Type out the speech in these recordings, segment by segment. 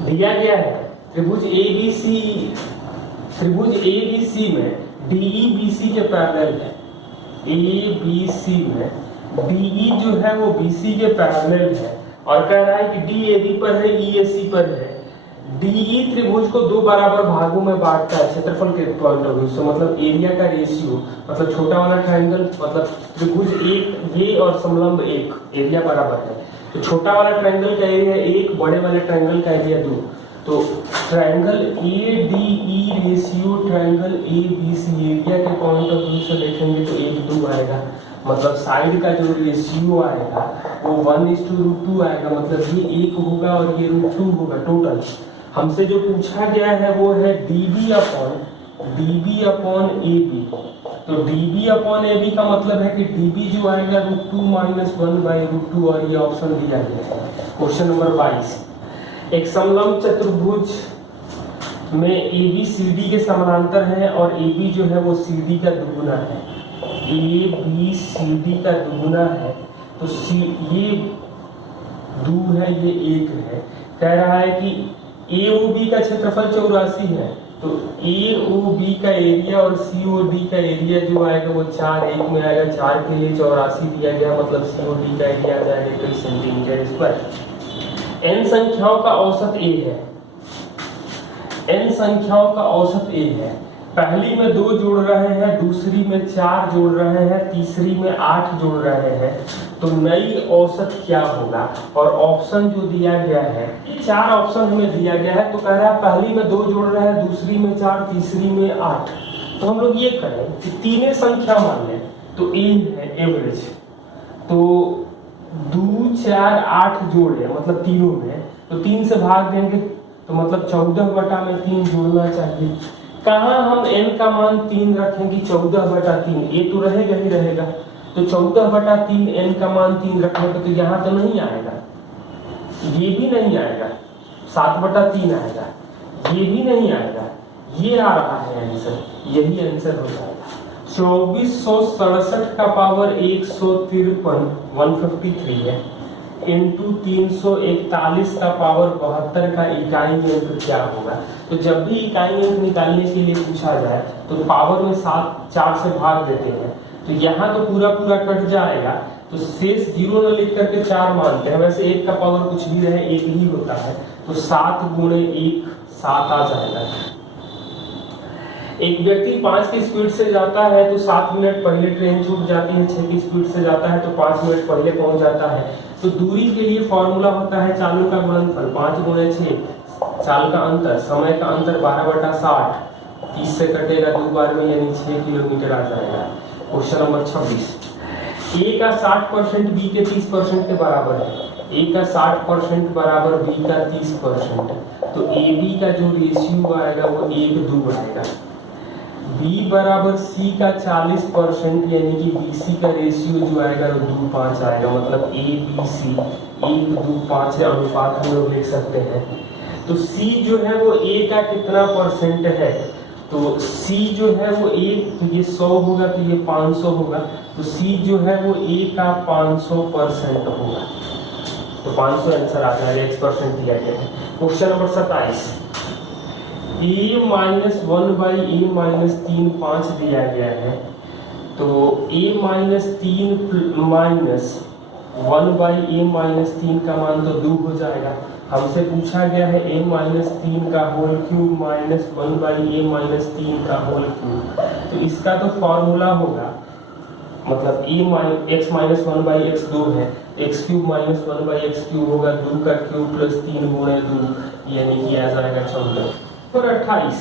दिया गया है त्रिभुज ABC में DE BC के पैरेलल है। ABC में DE जो है वो BC के पैरेलल है और कह रहा है कि DAB पर है, EAC पर है। DE त्रिभुज को दो बराबर भागों में बांटता है क्षेत्रफल के पॉइंट ऑफ व्यू से, मतलब एरिया का रेशियो, मतलब छोटा वाला ट्रायंगल, मतलब त्रिभुज एक ये और समलंब एक, एरिया बराबर है तो छोटा वाला ट्रायंगल का एरिया एक, बड़े वाले ट्रायंगल का एरिया दो। तो triangle ADE ratio triangle ABC area के पॉइंट ऑफ व्यू से देखेंगे तो 1:2 आएगा, मतलब साइड का जो रेशियो आएगा वो 1:√2 आएगा, मतलब ये 1 होगा और ये √2 होगा टोटल। हमसे जो पूछा गया है वो है dB अपॉन AB। तो dB अपॉन AB का मतलब है कि dB जो आएगा √2 - 1/√2 और ये ऑप्शन दिया गया है। क्वेश्चन नंबर 22, एक समलंब चतुर्भुज में ABCD के समानांतर है और AB जो है वो CD का दुगुना है। ABCD का दुगुना है तो ये 2 है, ये 1 है। कह रहा है कि AOB का क्षेत्रफल 84 है तो AOB का एरिया और COD का एरिया जो आएगा वो 4 1 में आएगा, 4 के लिए 84 दिया गया, मतलब COD का एरिया आ जाएगा 21 सेंटीमीटर स्क्वायर। n संख्याओं का औसत A है, n संख्याओं का औसत A है। पहली में 2 जोड़ रहे हैं, दूसरी में 4 जोड़ रहे हैं, तीसरी में 8 जोड़ रहे हैं, तो नई औसत क्या होगा? और ऑप्शन जो दिया गया है, 4 ऑप्शन हमें दिया गया है, तो कह रहा है पहली में 2 जोड़ रहे हैं, दूसरी में 4, तीसरी में 8। तो हम लोग ये करें कि तीनों संख्या मान लें तो A है एवरेज, तो 2 4 8 जोड़े मतलब तीनों में, तो 3 से भाग देंगे तो मतलब 14/3 जोड़ना चाहिए। कहाँ हम n का मान 3 रखेंगे? 14/3, ये तो रहेगा ही रहेगा, तो 14/3 n का मान 3 रखेंगे तो यहाँ तो नहीं आएगा, ये भी नहीं आएगा, 7/3 आएगा, ये भी नहीं आएगा, ये आ रहा है आंसर, यही आंसर हो जाएगा। 2467 का पावर 153 153 है इंटू 341 का पावर 72 का इकाई अंक क्या होगा? तो जब भी इकाई अंक निकालने के लिए पूछा जाए तो पावर में 4 से भाग देते हैं, तो यहाँ तो पूरा कट जाएगा, तो शेष 0 न लिख करके 4 मानते हैं। वैसे 1 का पावर कुछ भी रहे 1 ही होता है, तो 7 × 1 7 आ जाएगा। एक व्यक्ति 5 की स्पीड से जाता है तो 7 मिनट पहले ट्रेन छूट जाती है, 6 की स्पीड से जाता है तो 5 मिनट पहले पहुंच जाता है। तो दूरी के लिए फॉर्मूला होता है चालों का गुणनफल 5 × 6, चाल का अंतर, समय का अंतर 12/60, 30 से कटेगा 2 बार में यानी 6 किलोमीटर आ जाएगा। क्वेश्चन नंबर 26, A का 60% B के 30% के बराबर है। A का 60% बराबर B का 30%, तो AB का जो रेशियो आएगा वो 1:2 आएगा। B बराबर C का 40% यानी कि BC का रेशियो जो आएगा वो 2:5 आएगा, मतलब ABC 1:2:5 है, अनुपात हम लोग लिख सकते हैं। तो C जो है वो A का कितना परसेंट है? तो C जो है वो A, तो ये 100 होगा तो ये 500 होगा, तो C जो है वो A का 500% होगा, तो 500 आंसर आता है, x% दिया गया है। क्वेश्चन नंबर 27, A-1/A-3 5 दिया गया है, तो A-3 1/A-3 का मान तो 2 हो जाएगा। हमसे पूछा गया है A-3 का होल क्यूब माइनस 1/A-3 का होल क्यूब, तो इसका तो फॉर्मूला होगा, मतलब x माइनस 1/x 2 है, x³ माइनस 1/x³ होगा, 2 का क्यूब प्लस 3 × 2 यानी कि आ जाएगा 14। और 28,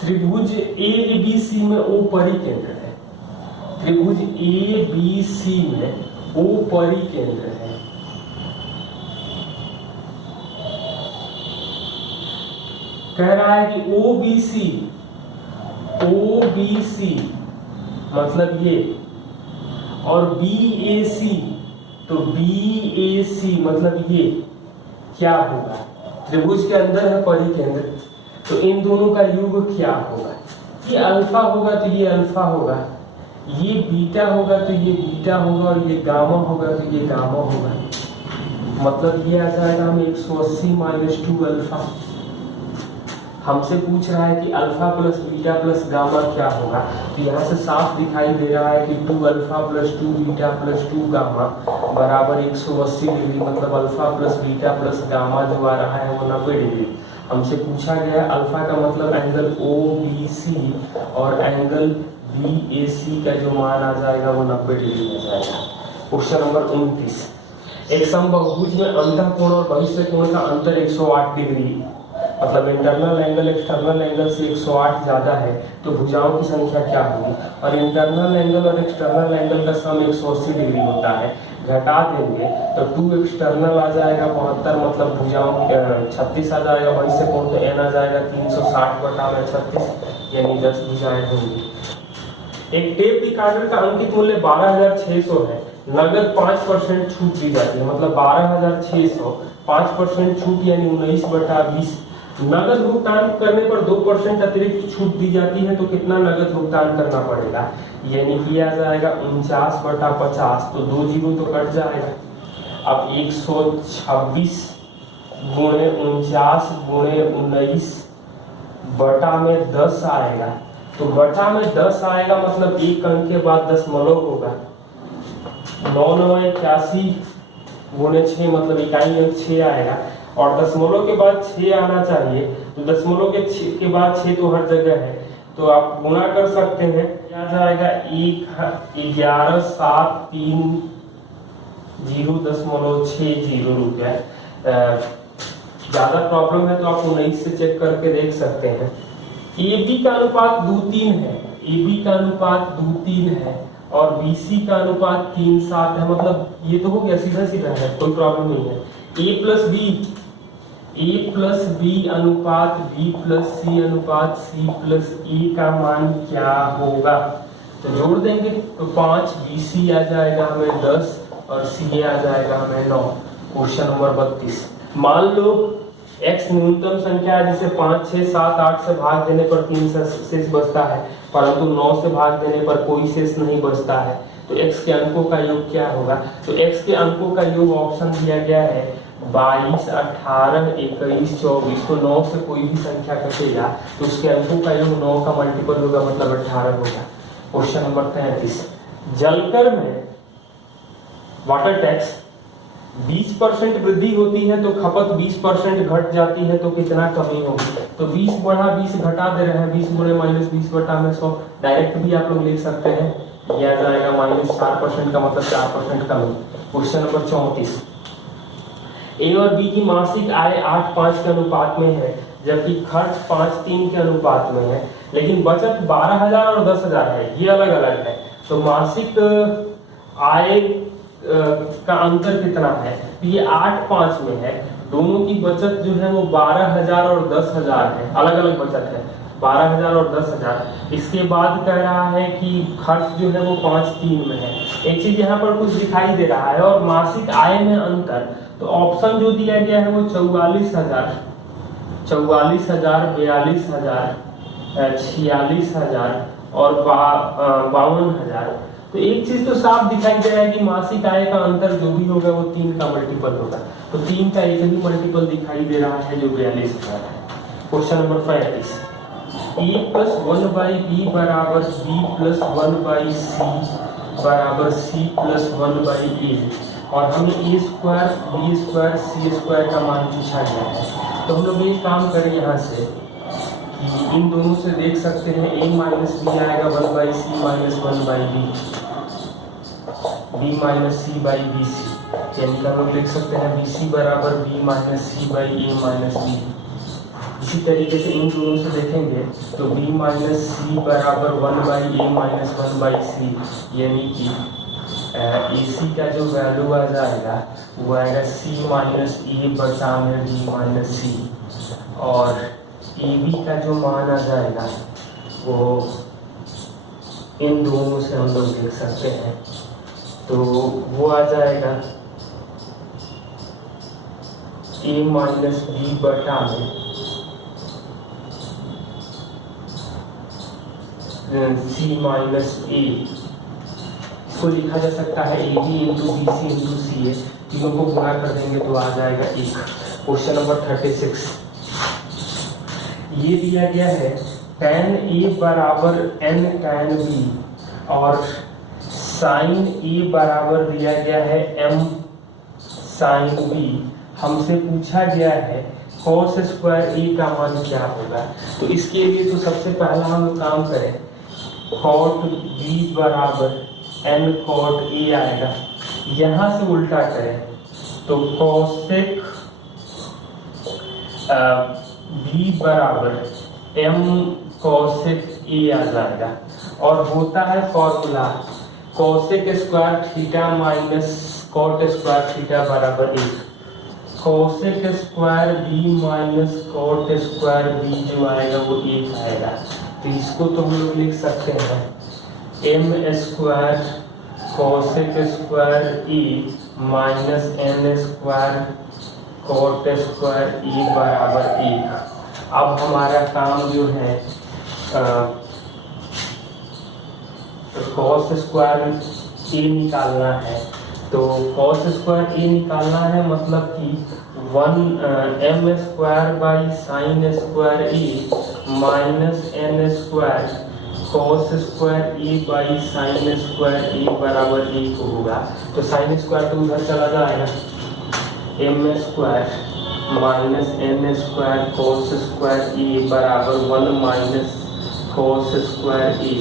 त्रिभुज ABC में O परिकेंद्र है, त्रिभुज ABC में O परिकेंद्र है। कह रहा है कि OBC मतलब ये, और BAC, तो BAC मतलब ये क्या होगा? त्रिभुज के अंदर है परिकेंद्र, तो इन दोनों का योग क्या होगा? ये अल्फा होगा तो ये अल्फा होगा, ये बीटा होगा तो ये बीटा होगा, और ये गामा होगा तो ये गामा होगा। मतलब ये आ जाएगा हमें 180 माइनस 2 अल्फा। हमसे पूछ रहा है कि alpha plus beta plus gamma क्या होगा, तो यहाँ से साफ दिखाई दे रहा है कि 2 alpha plus 2 beta plus 2 gamma बराबर 180 डिग्री। मतलब alpha plus beta plus gamma जो आ रहा है वो 90 डिग्री। हमसे पूछा गया है अल्फा का मतलब एंगल ओ बी सी और एंगल बी ए सी का जो मान आ जाएगा वो 90 डिग्री हो जाएगा। क्वेश्चन नंबर 29, एक समबाहुभुज में अंतःकोण और बहिष्ठ कोण का अंतर 108 डिग्री, मतलब इंटरनल एंगल एक्सटर्नल एंगल से 108 ज्यादा है, तो भुजाओं की संख्या क्या होगी। और इंटरनल एंगल और एक्सटर्नल एंगल का सम 180 डिग्री होता है, घटा देंगे तो 2 एक्सटर्नल आ जाएगा 72, मतलब भुजाओं 36 आ जाएगा, बहिष्ठ कोण तो n आ जाएगा 360 बटा में 36, यानी 10 भुजाएं होंगी। एक टेप रिकॉर्डर का अंकित मूल्य 12,600 है, नगद 5% छूट दी जाती है, मतलब 12,600 5% छूट यानी 19/20। नगद भुगतान करने पर 2% अतिरिक्त छूट दी जाती है, तो कितना नगद भुगतान करना पड़ेगा, यानी कि आ जाएगा 49/50, तो 2 जीरो तो कट जाएगा। अब 126 गुणे 49 गुणे 19 बटा में 10 आएगा, तो बटा में 10 आएगा मतलब एक अंक के बाद दशमलव होगा। 9 81 गुणे 6 मतलब इकाई अंक 6 आएगा, और दशमलव के बाद 6 आना चाहिए, तो दशमलव के बाद 6 तो हर जगह है, तो आप गुणा कर सकते हैं। क्या जाएगा 1,11,730.60 रुपया। ज्यादा प्रॉब्लम है तो आप 19 से चेक करके देख सकते हैं। ए बी का अनुपात 2:3 है, ए बी का अनुपात 2:3 है और बी सी का अनुपात 3:7 है, मतलब ये तो हो गया सीधा सीधा है, कोई प्रॉब्लम नहीं है। ए प्लस बी अनुपात बी प्लस सी अनुपात सी प्लस ए का मान क्या होगा, तो जोड़ देंगे तो 5, बी सी आ जाएगा हमें 10 और सी आ जाएगा हमें 9। क्वेश्चन नंबर 32, मान लो x न्यूनतम संख्या है जिसे 5, 6, 7, 8 से भाग देने पर 3 शेष बचता है, परंतु 9 से भाग देने पर कोई शेष नहीं बचता है, तो x के अंकों का योग क्या होगा। तो x के अंकों का योग ऑप्शन दिया गया है 22, 18, 21, 24, तो 9 से कोई भी संख्या कटेगा तो उसके अंकों का योग 9 का मल्टीपल होगा, मतलब 18 होगा। क्वेश्चन नंबर 33, जलकर में वाटर टैक्स 20% वृद्धि होती है तो खपत 20% घट जाती है, तो कितना कमी होगी। तो 20 बढ़ा 20 घटा दे रहे हैं, 20 गुणे -20 बटा में 100, डायरेक्ट भी आप लोग लिख सकते हैं, यह आ जाएगा -4% का मतलब 4% कमी। क्वेश्चन नंबर 34, ए और बी की मासिक आय 8:5 के अनुपात में है, जबकि खर्च 5:3 के अनुपात में है, लेकिन बचत 12,000 और 10,000 है, ये अलग अलग है। तो मासिक आय का अंतर कितना है, तो ये 8:5 में है, दोनों की बचत जो है वो 12,000 और 10,000 है, अलग अलग बचत है 12,000 और 10,000। इसके बाद कह रहा है कि खर्च जो है वो 5:3 में है। एक चीज यहाँ पर कुछ दिखाई दे रहा है, और मासिक आय में अंतर, तो ऑप्शन जो दिया गया है वो 44,000, 42,000, 46,000 और 52,000। तो एक चीज तो साफ दिखाई दे रहा है कि मासिक आय का अंतर जो भी होगा वो 3 का मल्टीपल होगा, तो 3 का एक ही मल्टीपल दिखाई दे रहा है जो 42,000 है। क्वेश्चन नंबर 35, a + 1/b बराबर b + 1/c बराबर c + 1/a, और हमें a square b square c square का मान पूछा गया है। तो हम लोग एक काम करें यहाँ से कि इन दोनों से देख सकते हैं a - b आएगा 1/c - 1/b, b - c/bc, यानी कि हम लोग लिख सकते हैं bc बराबर b - c/a - b। इसी तरीके से इन दोनों से देखेंगे तो b - c बराबर 1/a - 1/c, यानी कि AC का जो वैल्यू आ जाएगा वो आएगा c - a बटा में b - c, और AB का जो मान आ जाएगा वो इन दोनों से हम लोग देख सकते हैं, तो वो आ जाएगा a - b बटा में c - a। इसको लिखा जा सकता है AB × BC × CA, तीनों को गुणा कर देंगे तो आ जाएगा 1। क्वेश्चन नंबर 36 ये दिया गया है tan A बराबर n tan B और sin A बराबर दिया गया है m sin B। हमसे पूछा गया है cos स्क्वायर A का मान क्या होगा। तो इसके लिए तो सबसे पहला हम काम करें, cot B बराबर n cot A आएगा। यहाँ से उल्टा करें तो cosec B बराबर m cosec A आ जाएगा। और होता है formula cosec square theta minus cot square theta बराबर 1। cosec square B minus cot square B जो आएगा वो 1 आएगा। तो इसको तो हम लोग लिख सकते हैं m square cosec square A minus n square cot square A बराबर 1। अब हमारा काम जो है cos स्क्वायर A निकालना है। तो cos स्क्वायर A निकालना है मतलब कि 1 m square by sine square A minus n square cos square A by sine square A बराबर 1 होगा। तो साइन स्क्वायर तो उधर चला जाएगा, m square minus n square cos square A बराबर 1 माइनस cos स्क्वायर A।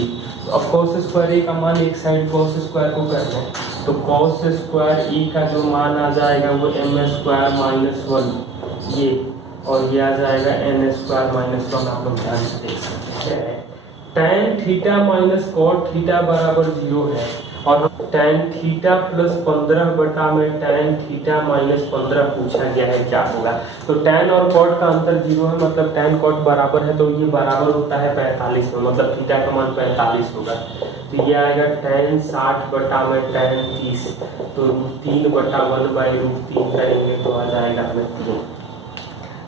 अब cos स्क्वायर A का मान एक साइड cos स्क्वायर को कर दें तो cos स्क्वायर A का जो मान आ जाएगा वो m स्क्वायर माइनस 1 ये, और ये आ जाएगा n स्क्वायर माइनस 1। आप लोग ध्यान से देख सकते हैं tan theta minus cot theta बराबर 0 है और tan थीटा प्लस 15 बटा में tan थीटा माइनस 15 पूछा गया है क्या होगा। तो tan और cot का अंतर 0 है मतलब tan cot बराबर है तो ये बराबर होता है 45 में, मतलब थीटा का मान 45 होगा। तो ये आएगा tan 60 बटा में tan 30 तो 3 बटा 1/√3 करेंगे तो आ जाएगा हमें 3।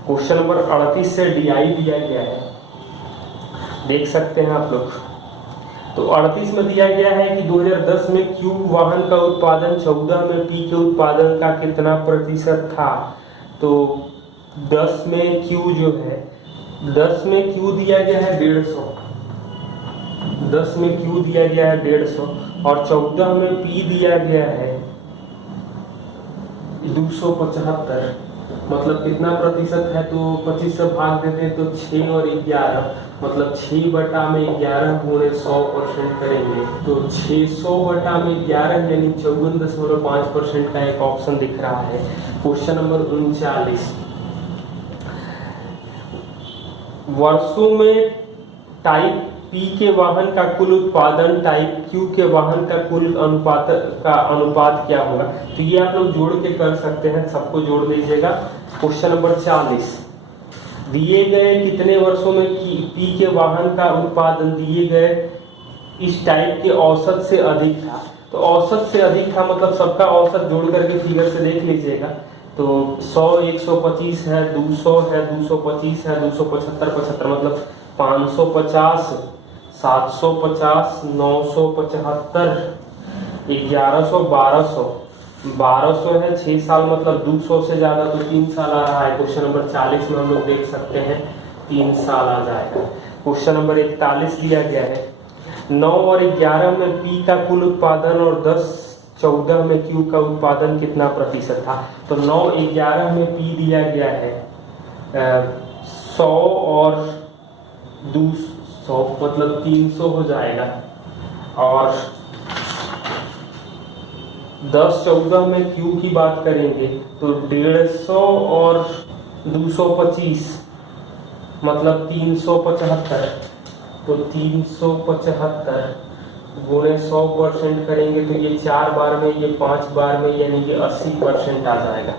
क्वेश्चन नंबर 38 से DI दिया गया है, देख सकते हैं आप लोग। तो 38 में दिया गया है कि 2010 में Q वाहन का उत्पादन 14 में P के उत्पादन का कितना प्रतिशत था। तो 10 में Q जो है 10 में Q दिया गया है 150, 10 में Q दिया गया है 150 और 14 में P दिया गया है 275, मतलब कितना प्रतिशत है तो 25 से भाग देते हैं तो 6 और 11 मतलब 6 बटा में 11 पूरे 100% करेंगे तो 600 बटा में 11 यानी 54.5% का एक ऑप्शन दिख रहा है। क्वेश्चन नंबर 39 वर्षों में टाइप P के वाहन का कुल उत्पादन टाइप Q के वाहन का कुल अनुपात क्या होगा। तो ये आप लोग जोड़ के कर सकते हैं, सबको जोड़ दीजिएगा। क्वेश्चन नंबर 40 दिए गए कितने वर्षों में P के वाहन का उत्पादन दिए गए इस टाइप के औसत से अधिक था। तो औसत से अधिक था मतलब सबका औसत जोड़ करके फिगर से देख लीजिएगा। तो 100 125 है, 200 है, 225 है, 275 75 मतलब 550 750 975 1100 1200 है 6 साल मतलब 200 से ज्यादा तो 3 साल आ रहा है। क्वेश्चन नंबर 40 में हम लोग देख सकते हैं 3 साल आ जाएगा। क्वेश्चन नंबर 41 दिया गया है 9 और 11 में P का कुल उत्पादन और 10 14 में Q का उत्पादन कितना प्रतिशत था। तो 9 11 में P दिया गया है 100 और 200 मतलब 300 हो जाएगा और 10 14 में Q की बात करेंगे तो 150 और 225 मतलब 375 तो 375 गुणे 100% करेंगे तो ये 4 बार में ये 5 बार में यानी कि 80% आ जाएगा।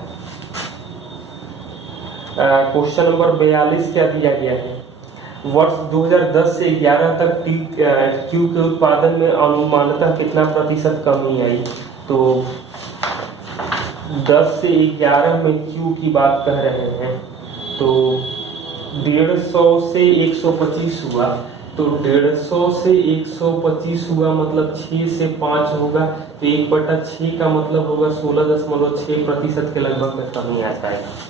क्वेश्चन नंबर 42 क्या दिया गया है वर्ष 2010 से 11 तक Q के उत्पादन में अनुमानतः कितना प्रतिशत कमी आई। तो 10 से 11 में Q की बात कर रहे हैं तो 150 से 125 हुआ तो 150 से 125 हुआ, मतलब 6 से 5 होगा, तो 1/6 का मतलब होगा 16.6% के लगभग में कमी आ जाएगा।